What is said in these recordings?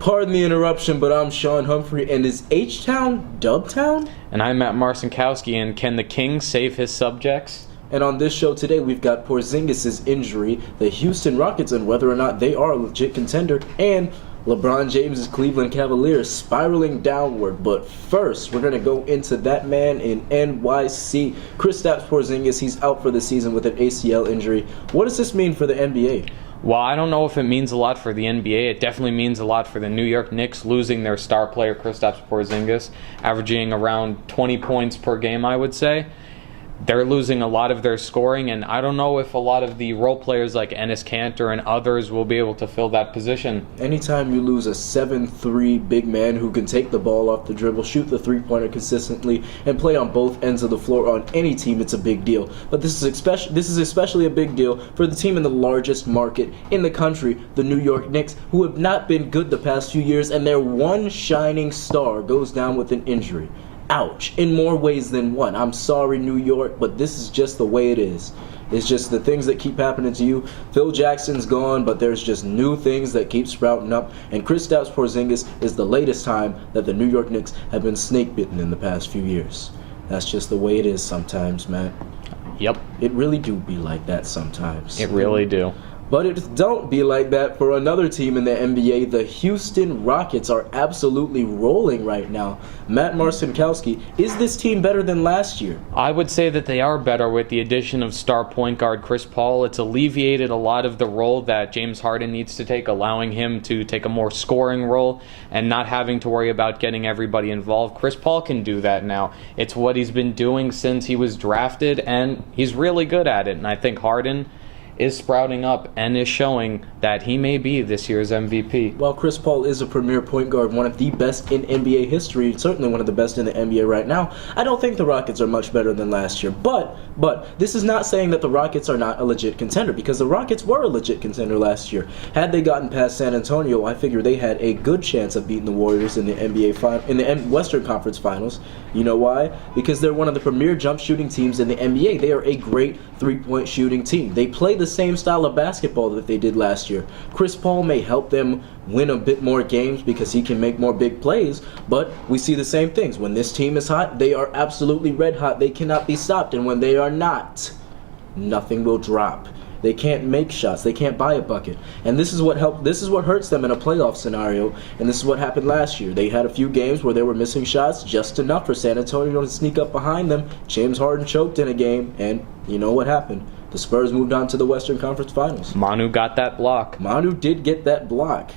Pardon the interruption, but I'm Sean Humphrey, and is H-Town Dubtown? And I'm Matt Marcinkowski, and can the king save his subjects? And on this show today, we've got Porzingis' injury, the Houston Rockets, and whether or not they are a legit contender, and LeBron James' Cleveland Cavaliers spiraling downward. But first, we're going to go into that man in NYC. Kristaps Porzingis, he's out for the season with an ACL injury. What does this mean for the NBA? Well, I don't know if it means a lot for the NBA. It definitely means a lot for the New York Knicks, losing their star player, Kristaps Porzingis, averaging around 20 points per game, I would say. They're losing a lot of their scoring, and I don't know if a lot of the role players like Enes Kanter and others will be able to fill that position. Anytime you lose a 7'3" big man who can take the ball off the dribble, shoot the three-pointer consistently, and play on both ends of the floor on any team, it's a big deal. But this is especially a big deal for the team in the largest market in the country, the New York Knicks, who have not been good the past few years, and their one shining star goes down with an injury. Ouch, in more ways than one. I'm sorry, New York, but this is just the way it is. It's just the things that keep happening to you. Phil Jackson's gone, but there's just new things that keep sprouting up. And Kristaps Porzingis is the latest time that the New York Knicks have been snake bitten in the past few years. That's just the way it is sometimes, Matt. Yep. It really do be like that sometimes. It really do. But it don't be like that for another team in the NBA. The Houston Rockets are absolutely rolling right now. Matt Marcinkowski, is this team better than last year? I would say that they are better with the addition of star point guard Chris Paul. It's alleviated a lot of the role that James Harden needs to take, allowing him to take a more scoring role and not having to worry about getting everybody involved. Chris Paul can do that now. It's what he's been doing since he was drafted, and he's really good at it. And I think Harden is sprouting up and is showing that he may be this year's MVP. Well, Chris Paul is a premier point guard, one of the best in NBA history, certainly one of the best in the NBA right now. I don't think the Rockets are much better than last year, but this is not saying that the Rockets are not a legit contender, because the Rockets were a legit contender last year. Had they gotten past San Antonio, I figure they had a good chance of beating the Warriors in the Western Conference Finals. You know why? Because they're one of the premier jump shooting teams in the NBA. They are a great three-point shooting team. They play the same style of basketball that they did last year. Chris Paul may help them win a bit more games because he can make more big plays, but we see the same things. When this team is hot, they are absolutely red hot. They cannot be stopped, and when they are not, nothing will drop. They can't make shots. They can't buy a bucket. And this is what hurts them in a playoff scenario, and this is what happened last year. They had a few games where they were missing shots, just enough for San Antonio to sneak up behind them. James Harden choked in a game, and you know what happened. The Spurs moved on to the Western Conference Finals. Manu got that block. Manu did get that block.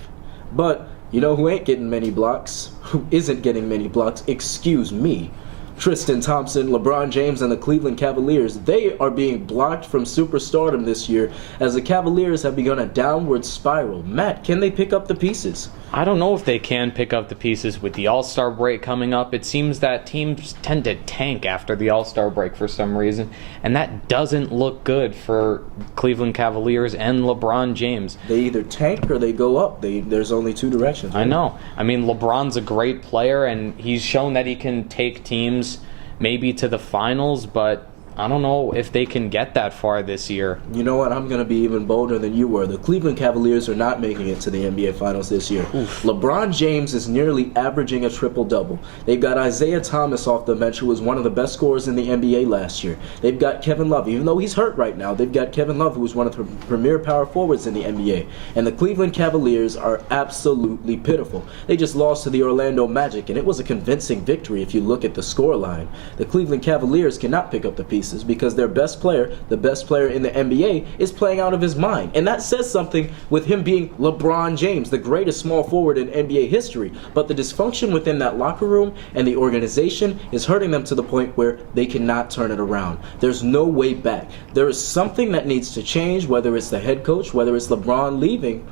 But you know who ain't getting many blocks? Who isn't getting many blocks? Excuse me. Tristan Thompson, LeBron James, and the Cleveland Cavaliers, they are being blocked from superstardom this year as the Cavaliers have begun a downward spiral. Matt, can they pick up the pieces? I don't know if they can pick up the pieces with the All-Star break coming up. It seems that teams tend to tank after the All-Star break for some reason, and that doesn't look good for Cleveland Cavaliers and LeBron James. They either tank or they go up. There's only two directions. I know. I mean, LeBron's a great player, and he's shown that he can take teams maybe to the finals, but I don't know if they can get that far this year. You know what? I'm going to be even bolder than you were. The Cleveland Cavaliers are not making it to the NBA Finals this year. Oof. LeBron James is nearly averaging a triple-double. They've got Isaiah Thomas off the bench, who was one of the best scorers in the NBA last year. They've got Kevin Love. Even though he's hurt right now, they've got Kevin Love, who was one of the premier power forwards in the NBA. And the Cleveland Cavaliers are absolutely pitiful. They just lost to the Orlando Magic, and it was a convincing victory if you look at the scoreline. The Cleveland Cavaliers cannot pick up the pieces because their best player, the best player in the NBA, is playing out of his mind. And that says something with him being LeBron James, the greatest small forward in NBA history. But the dysfunction within that locker room and the organization is hurting them to the point where they cannot turn it around. There's no way back. There is something that needs to change, whether it's the head coach, whether it's LeBron leaving.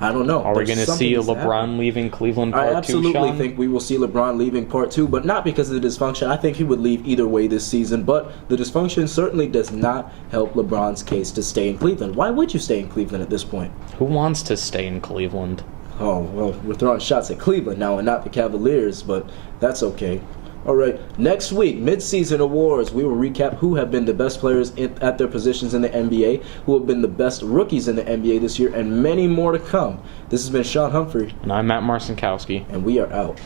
I don't know. Are we going to see LeBron leaving Cleveland part 2, Sean? I absolutely think we will see LeBron leaving part 2, but not because of the dysfunction. I think he would leave either way this season, but the dysfunction certainly does not help LeBron's case to stay in Cleveland. Why would you stay in Cleveland at this point? Who wants to stay in Cleveland? Oh, well, we're throwing shots at Cleveland now and not the Cavaliers, but that's okay. All right, next week, mid-season awards, we will recap who have been the best players at their positions in the NBA, who have been the best rookies in the NBA this year, and many more to come. This has been Sean Humphrey. And I'm Matt Marcinkowski. And we are out.